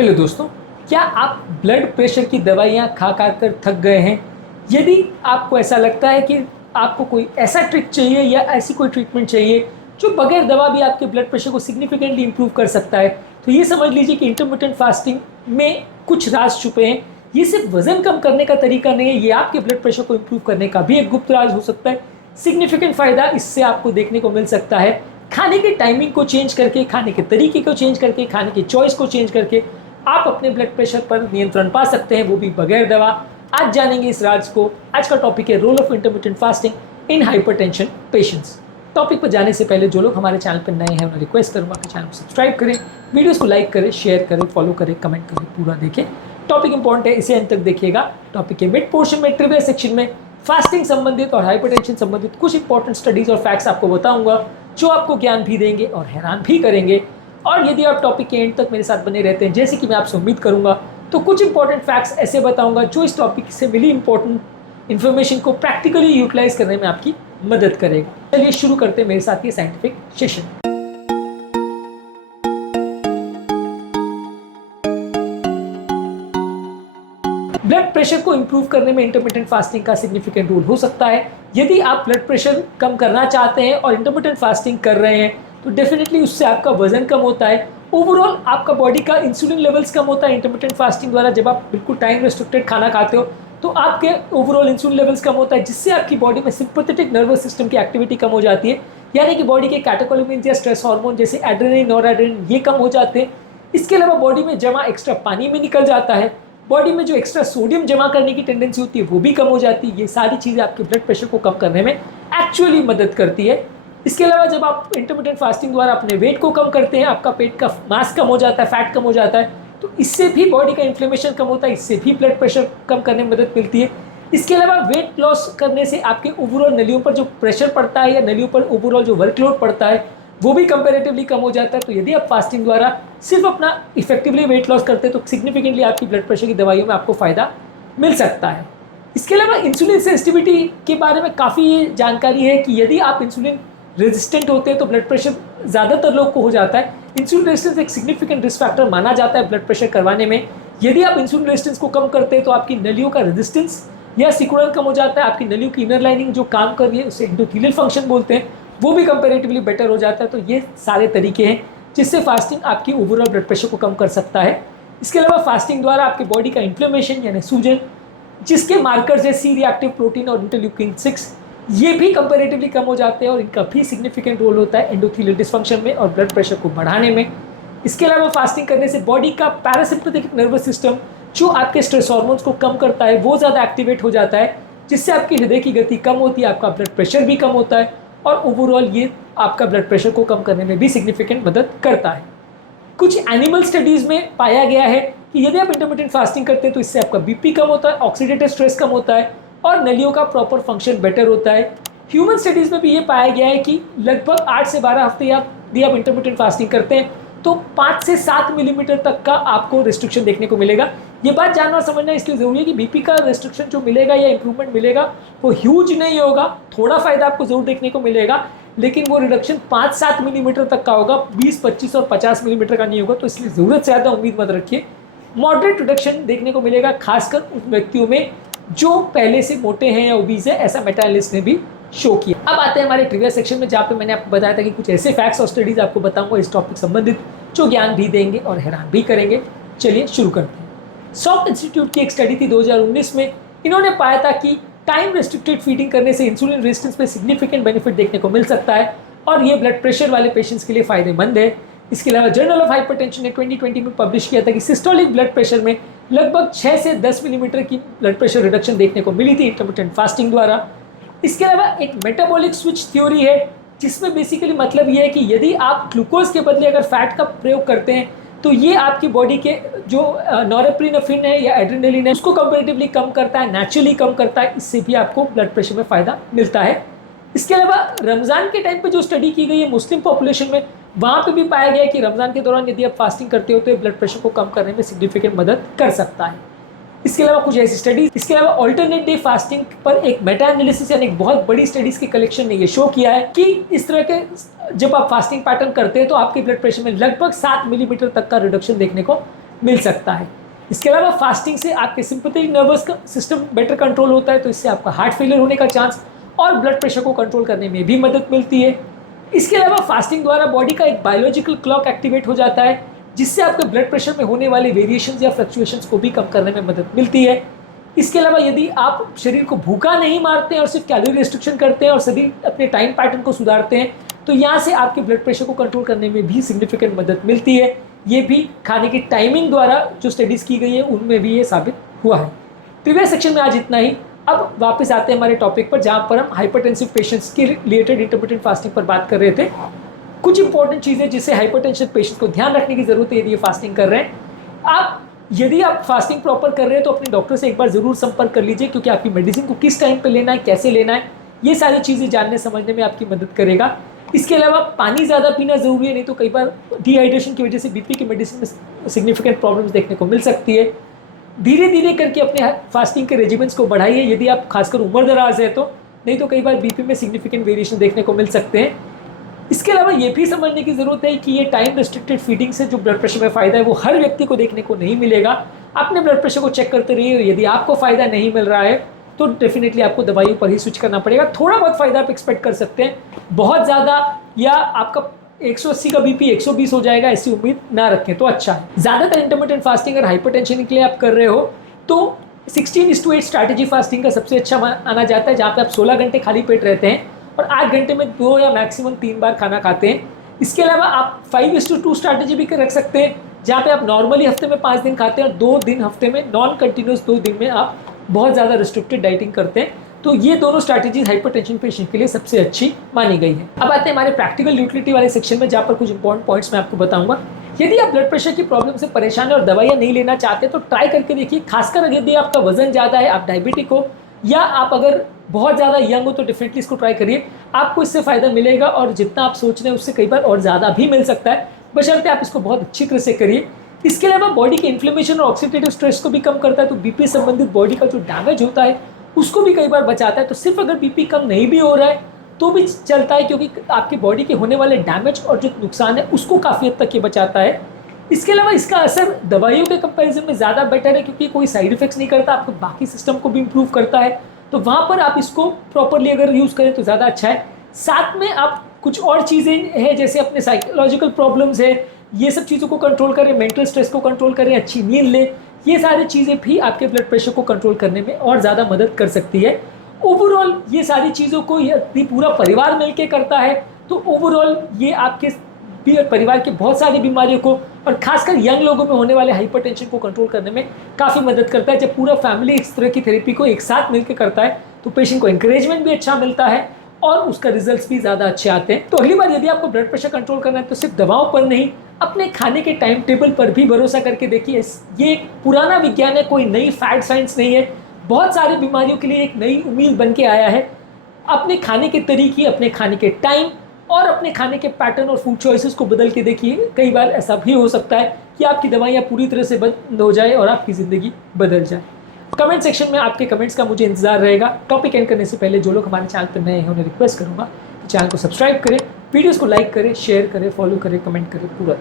Hello दोस्तों, क्या आप ब्लड प्रेशर की दवाइयाँ खा खा कर थक गए हैं? यदि आपको ऐसा लगता है कि आपको कोई ऐसा ट्रिक चाहिए या ऐसी कोई ट्रीटमेंट चाहिए जो बगैर दवा भी आपके ब्लड प्रेशर को सिग्निफिकेंटली इंप्रूव कर सकता है, तो ये समझ लीजिए कि इंटरमिटेंट फास्टिंग में कुछ राज छुपे हैं। ये सिर्फ वजन कम करने का तरीका नहीं है, ये आपके ब्लड प्रेशर को इंप्रूव करने का भी एक गुप्त राज हो सकता है। सिग्निफिकेंट फायदा इससे आपको देखने को मिल सकता है। खाने की टाइमिंग को चेंज करके, खाने के तरीके को चेंज करके, खाने की चॉइस को चेंज करके आप अपने ब्लड प्रेशर पर नियंत्रण पा सकते हैं, वो भी बगैर दवा। आज जानेंगे इस राज को। आज का टॉपिक है role of intermittent fasting in hypertension patients. Topic पर जाने से पहले जो लोग हमारे चैनल पर नए हैं उन्हें रिक्वेस्ट करूंगा कि चैनल को सब्सक्राइब करें, वीडियोस को लाइक करें, शेयर करें, फॉलो करें, कमेंट करें, पूरा देखें। टॉपिक इंपॉर्टेंट है, इसे अंत तक देखिएगा। टॉपिक के मिड पोर्शन में ट्रिविया सेक्शन में फास्टिंग संबंधित और हाइपरटेंशन संबंधित कुछ इंपॉर्टेंट स्टडीज और फैक्ट्स आपको बताऊंगा जो आपको ज्ञान भी देंगे और हैरान भी करेंगे। और यदि आप टॉपिक के एंड तक मेरे साथ बने रहते हैं, जैसे कि मैं आपसे उम्मीद करूंगा, तो कुछ इंपॉर्टेंट फैक्ट्स ऐसे बताऊंगा जो इस टॉपिक से मिली इंपॉर्टेंट इन्फॉर्मेशन को प्रैक्टिकली यूटिलाइज करने में आपकी मदद करेगा। चलिए शुरू करते हैं मेरे साथ ये साइंटिफिक सेशन। ब्लड प्रेशर को इंप्रूव करने में इंटरमिटेंट फास्टिंग का सिग्निफिकेंट रोल हो सकता है। यदि आप ब्लड प्रेशर कम करना चाहते हैं और इंटरमिटेंट फास्टिंग कर रहे हैं, तो डेफिनेटली उससे आपका वजन कम होता है, ओवरऑल आपका बॉडी का इंसुलिन लेवल्स कम होता है। इंटरमिटेंट फास्टिंग द्वारा जब आप बिल्कुल टाइम रेस्ट्रिक्टेड खाना खाते हो तो आपके ओवरऑल इंसुलिन लेवल्स कम होता है, जिससे आपकी बॉडी में सिंपैथेटिक नर्वस सिस्टम की एक्टिविटी कम हो जाती है, यानी कि बॉडी के कैटेकोलिमिन्स या स्ट्रेस हार्मोन जैसे एड्रेनलिन, नॉरएड्रेनलिन ये कम हो जाते हैं। इसके अलावा बॉडी में जमा एक्स्ट्रा पानी में निकल जाता है, बॉडी में जो एक्स्ट्रा सोडियम जमा करने की टेंडेंसी होती है वो भी कम हो जाती है। ये सारी चीज़ें आपके ब्लड प्रेशर को कम करने में एक्चुअली मदद करती है। इसके अलावा जब आप इंटरमिटेंट फास्टिंग द्वारा अपने वेट को कम करते हैं, आपका पेट का मास कम हो जाता है, फैट कम हो जाता है, तो इससे भी बॉडी का इन्फ्लेमेशन कम होता है, इससे भी ब्लड प्रेशर कम करने में मदद मिलती है। इसके अलावा वेट लॉस करने से आपके ओवरऑल नलियों पर जो प्रेशर पड़ता है या नलियों पर ओवरऑल जो वर्कलोड पड़ता है वो भी कंपैरेटिवली कम हो जाता है। तो यदि आप फास्टिंग द्वारा सिर्फ अपना इफेक्टिवली वेट लॉस करते हैं तो सिग्निफिकेंटली आपकी ब्लड प्रेशर की दवाइयों में आपको फायदा मिल सकता है। इसके अलावा इंसुलिन सेंसिटिविटी के बारे में काफ़ी जानकारी है कि यदि आप इंसुलिन रेजिस्टेंट होते हैं तो ब्लड प्रेशर ज़्यादातर लोग को हो जाता है। इंसुलिन रेजिस्टेंस एक सिग्निफिकेंट रिस्क फैक्टर माना जाता है ब्लड प्रेशर करवाने में। यदि आप इंसुलिन रेजिस्टेंस को कम करते हैं तो आपकी नलियों का रेजिस्टेंस या सिकुड़न कम हो जाता है, आपकी नलियों की इनर लाइनिंग जो काम कर रही है उसे एंडोथेलियल फंक्शन बोलते हैं, वो भी कंपैरेटिवली बेटर हो जाता है। तो ये सारे तरीके हैं जिससे फास्टिंग आपकी ओवरऑल ब्लड प्रेशर को कम कर सकता है। इसके अलावा फास्टिंग द्वारा आपके बॉडी का इन्फ्लेमेशन यानी सूजन, जिसके मार्कर्स है सी रिएक्टिव प्रोटीन और इंटरल्यूकिन 6, ये भी कंपैरेटिवली कम हो जाते हैं और इनका भी सिग्निफिकेंट रोल होता है एंडोथेलियल डिसफंक्शन में और ब्लड प्रेशर को बढ़ाने में। इसके अलावा फास्टिंग करने से बॉडी का पैरासिम्पैथेटिक नर्वस सिस्टम जो आपके स्ट्रेस हार्मोन्स को कम करता है वो ज़्यादा एक्टिवेट हो जाता है, जिससे आपकी हृदय की गति कम होती है, आपका ब्लड प्रेशर भी कम होता है और ओवरऑल ये आपका ब्लड प्रेशर को कम करने में भी सिग्निफिकेंट मदद करता है। कुछ एनिमल स्टडीज़ में पाया गया है कि यदि आप इंटरमिटेंट फास्टिंग करते हैं तो इससे आपका बीपी कम होता है, ऑक्सीडेटिव स्ट्रेस कम होता है और नलियों का प्रॉपर फंक्शन बेटर होता है। ह्यूमन स्टडीज़ में भी ये पाया गया है कि लगभग 8 से 12 हफ्ते यदि आप इंटरमिटेंट फास्टिंग करते हैं तो 5 से 7 मिलीमीटर तक का आपको रिस्ट्रिक्शन देखने को मिलेगा। ये बात जानना और समझना इसलिए ज़रूरी है कि बीपी का रिस्ट्रिक्शन जो मिलेगा या इंप्रूवमेंट मिलेगा वो ह्यूज नहीं होगा, थोड़ा फ़ायदा आपको ज़रूर देखने को मिलेगा, लेकिन वो रिडक्शन 5-7 मिलीमीटर तक का होगा, 20, 25 और 50 मिलीमीटर का नहीं होगा। तो इसलिए ज़रूरत से ज़्यादा उम्मीद मत रखिए। मॉडरेट रिडक्शन देखने को मिलेगा, खासकर उन व्यक्तियों में जो पहले से मोटे हैं या ओबीज है, ऐसा मेटा एनालिसिस ने भी शो किया। अब आते हैं हमारे ट्रिविया सेक्शन में, जहाँ पे मैंने आपको बताया था कि कुछ ऐसे फैक्ट्स और स्टडीज़ आपको बताऊंगा इस टॉपिक संबंधित जो ज्ञान भी देंगे और हैरान भी करेंगे। चलिए शुरू करते हैं। सॉफ्ट इंस्टीट्यूट की एक स्टडी थी 2019 में। इन्होंने पाया था कि टाइम रेस्ट्रिक्टेड फीडिंग करने से इंसुलिन रेजिस्टेंस पे सिग्निफिकेंट बेनिफिट देखने को मिल सकता है और ये ब्लड प्रेशर वाले पेशेंट्स के लिए फायदेमंद है। इसके अलावा जर्नल ऑफ हाइपरटेंशन ने 2020 में पब्लिश किया था कि सिस्टोलिक ब्लड प्रेशर में लगभग 6 से 10 मिलीमीटर की ब्लड प्रेशर रिडक्शन देखने को मिली थी इंटरमिटेंट फास्टिंग द्वारा। इसके अलावा एक मेटाबॉलिक स्विच थ्योरी है, जिसमें बेसिकली मतलब ये है कि यदि आप ग्लूकोज के बदले अगर फैट का प्रयोग करते हैं तो ये आपकी बॉडी के जो नॉरेप्रिनेफ्रिन है या एड्रेनलिन है उसको कंपैरेटिवली कम करता है, नेचुरली कम करता है, इससे भी आपको ब्लड प्रेशर में फ़ायदा मिलता है। इसके अलावा रमज़ान के टाइम पे जो स्टडी की गई है मुस्लिम पॉपुलेशन में, वहाँ पे भी पाया गया है कि रमज़ान के दौरान यदि आप फास्टिंग करते हो तो ये ब्लड प्रेशर को कम करने में सिग्निफिकेंट मदद कर सकता है। इसके अलावा कुछ ऐसी स्टडीज, इसके अलावा ऑल्टरनेट डे फास्टिंग पर एक मेटा एनालिसिस यानी एक बहुत बड़ी स्टडीज के कलेक्शन ने ये शो किया है कि इस तरह के जब आप फास्टिंग पैटर्न करते हैं तो आपके ब्लड प्रेशर में लगभग 7 मिलीमीटर तक का रिडक्शन देखने को मिल सकता है। इसके अलावा फास्टिंग से आपके sympathetic nervous system better control होता है, तो इससे आपका हार्ट फेलियर होने का चांस और ब्लड प्रेशर को कंट्रोल करने में भी मदद मिलती है। इसके अलावा फास्टिंग द्वारा बॉडी का एक बायोलॉजिकल क्लॉक एक्टिवेट हो जाता है, जिससे आपके ब्लड प्रेशर में होने वाले वेरिएशंस या फ्लक्चुएशंस को भी कम करने में मदद मिलती है। इसके अलावा यदि आप शरीर को भूखा नहीं मारते हैं और सिर्फ कैलोरी रिस्ट्रिक्शन करते हैं और सभी अपने टाइम पैटर्न को सुधारते हैं, तो यहाँ से आपके ब्लड प्रेशर को कंट्रोल करने में भी सिग्निफिकेंट मदद मिलती है। ये भी खाने की टाइमिंग द्वारा जो स्टडीज़ की गई है उनमें भी ये साबित हुआ है। प्रीवियस सेक्शन में आज इतना ही। अब वापस आते हैं हमारे टॉपिक पर, जहाँ पर हम हाइपरटेंसिव पेशेंट्स के रिलेटेड इंटरमिटेंट फास्टिंग पर बात कर रहे थे। कुछ इंपॉर्टेंट चीज़ें जिससे हाइपरटेंशन पेशेंट्स को ध्यान रखने की ज़रूरत है यदि ये फास्टिंग कर रहे हैं। यदि आप फास्टिंग प्रॉपर कर रहे हैं तो अपने डॉक्टर से एक बार ज़रूर संपर्क कर लीजिए, क्योंकि आपकी मेडिसिन को किस टाइम पे लेना है, कैसे लेना है, ये सारी चीज़ें जानने समझने में आपकी मदद करेगा। इसके अलावा पानी ज़्यादा पीना ज़रूरी है, नहीं तो कई बार डिहाइड्रेशन की वजह से बीपी की मेडिसिन में सिग्निफिकेंट प्रॉब्लम्स देखने को मिल सकती है। धीरे धीरे करके अपने फास्टिंग के रेजिमेंट्स को बढ़ाइए यदि आप खासकर उम्र दराज है तो, नहीं तो कई बार बीपी में सिग्निफिकेंट वेरिएशन देखने को मिल सकते हैं। इसके अलावा ये भी समझने की ज़रूरत है कि ये टाइम रिस्ट्रिक्टेड फीडिंग से जो ब्लड प्रेशर में फ़ायदा है वो हर व्यक्ति को देखने को नहीं मिलेगा। अपने ब्लड प्रेशर को चेक करते रहिए, यदि आपको फ़ायदा नहीं मिल रहा है तो डेफिनेटली आपको दवाइयों पर ही स्विच करना पड़ेगा। थोड़ा बहुत फ़ायदा आप एक्सपेक्ट कर सकते हैं, बहुत ज़्यादा या आपका 180 का बीपी 120 हो जाएगा ऐसी उम्मीद ना रखें तो अच्छा है। ज़्यादातर इंटरमिटेंट फास्टिंग अगर हाइपरटेंशन के लिए आप कर रहे हो तो 16:8 स्ट्रैटेजी फास्टिंग का सबसे अच्छा माना जाता है, जहाँ पे आप 16 घंटे खाली पेट रहते हैं और 8 घंटे में 2 या मैक्सिमम 3 बार खाना खाते हैं। इसके अलावा आप 5:2 स्ट्रैटेजी भी रख सकते हैं, जहाँ पे आप नॉर्मली हफ्ते में 5 दिन खाते हैं और 2 दिन हफ्ते में नॉन कंटिन्यूस 2 दिन में आप बहुत ज़्यादा रिस्ट्रिक्टेड डाइटिंग करते हैं। तो ये दोनों स्ट्रैटेजीज हाइपरटेंशन पेशेंट के लिए सबसे अच्छी मानी गई है। अब आते हैं हमारे प्रैक्टिकल यूटिलिटी वाले सेक्शन में, जहाँ पर कुछ इंपॉर्टेंट पॉइंट्स मैं आपको बताऊंगा। यदि आप ब्लड प्रेशर की प्रॉब्लम से परेशान है और दवाइयाँ नहीं लेना चाहते तो ट्राई करके देखिए, खासकर यदि आपका वजन ज़्यादा है, आप डायबिटिक हो या आप अगर बहुत ज़्यादा यंग हो तो डेफिनेटली इसको ट्राई करिए। आपको इससे फ़ायदा मिलेगा और जितना आप सोच रहे हैं उससे कई बार और ज़्यादा भी मिल सकता है, बशर्ते आप इसको बहुत अच्छी तरह से करिए। इसके अलावा बॉडी के इन्फ्लेमेशन और ऑक्सीडेटिव स्ट्रेस को भी कम करता है, तो बीपी संबंधित बॉडी का जो डैमेज होता है उसको भी कई बार बचाता है। तो सिर्फ अगर बीपी कम नहीं भी हो रहा है तो भी चलता है, क्योंकि आपकी बॉडी के होने वाले डैमेज और जो नुकसान है उसको काफ़ी हद तक ये बचाता है। इसके अलावा इसका असर दवाइयों के कंपैरिजन में ज़्यादा बेटर है, क्योंकि कोई साइड इफेक्ट्स नहीं करता, आपको बाकी सिस्टम को भी इम्प्रूव करता है। तो वहाँ पर आप इसको प्रॉपरली अगर यूज़ करें तो ज़्यादा अच्छा है। साथ में आप कुछ और चीज़ें हैं, जैसे अपने साइकोलॉजिकल प्रॉब्लम्स है, ये सब चीज़ों को कंट्रोल करें, मेंटल स्ट्रेस को कंट्रोल करें, अच्छी नींद लें, ये सारी चीज़ें भी आपके ब्लड प्रेशर को कंट्रोल करने में और ज़्यादा मदद कर सकती है। ओवरऑल ये सारी चीज़ों को यदि पूरा परिवार मिलकर करता है तो ओवरऑल ये आपके परिवार की बहुत सारी बीमारियों को और खासकर यंग लोगों में होने वाले हाइपरटेंशन को कंट्रोल करने में काफ़ी मदद करता है। जब पूरा फैमिली इस तरह की थेरेपी को एक साथ मिलकर करता है तो पेशेंट को इंकरेजमेंट भी अच्छा मिलता है और उसका रिजल्ट्स भी ज़्यादा अच्छे आते हैं। तो अगली बार यदि आपको ब्लड प्रेशर कंट्रोल करना है तो सिर्फ दवाओं पर नहीं, अपने खाने के टाइम टेबल पर भी भरोसा करके देखिए। ये पुराना विज्ञान है, कोई नई फैट साइंस नहीं है, बहुत सारी बीमारियों के लिए एक नई उम्मीद बन के आया है। अपने खाने के तरीके, अपने खाने के टाइम और अपने खाने के पैटर्न और फूड चॉइसेस को बदल के देखिए। कई बार ऐसा भी हो सकता है कि आपकी दवाइयाँ पूरी तरह से बंद हो जाए और आपकी ज़िंदगी बदल जाए। कमेंट सेक्शन में आपके कमेंट्स का मुझे इंतजार रहेगा। टॉपिक एंड करने से पहले जो लोग हमारे चैनल पर नए हैं उन्हें रिक्वेस्ट करूँगा कि चैनल को सब्सक्राइब करें, वीडियोज़ को लाइक करें, शेयर करें, फॉलो करें, कमेंट करें पूरा।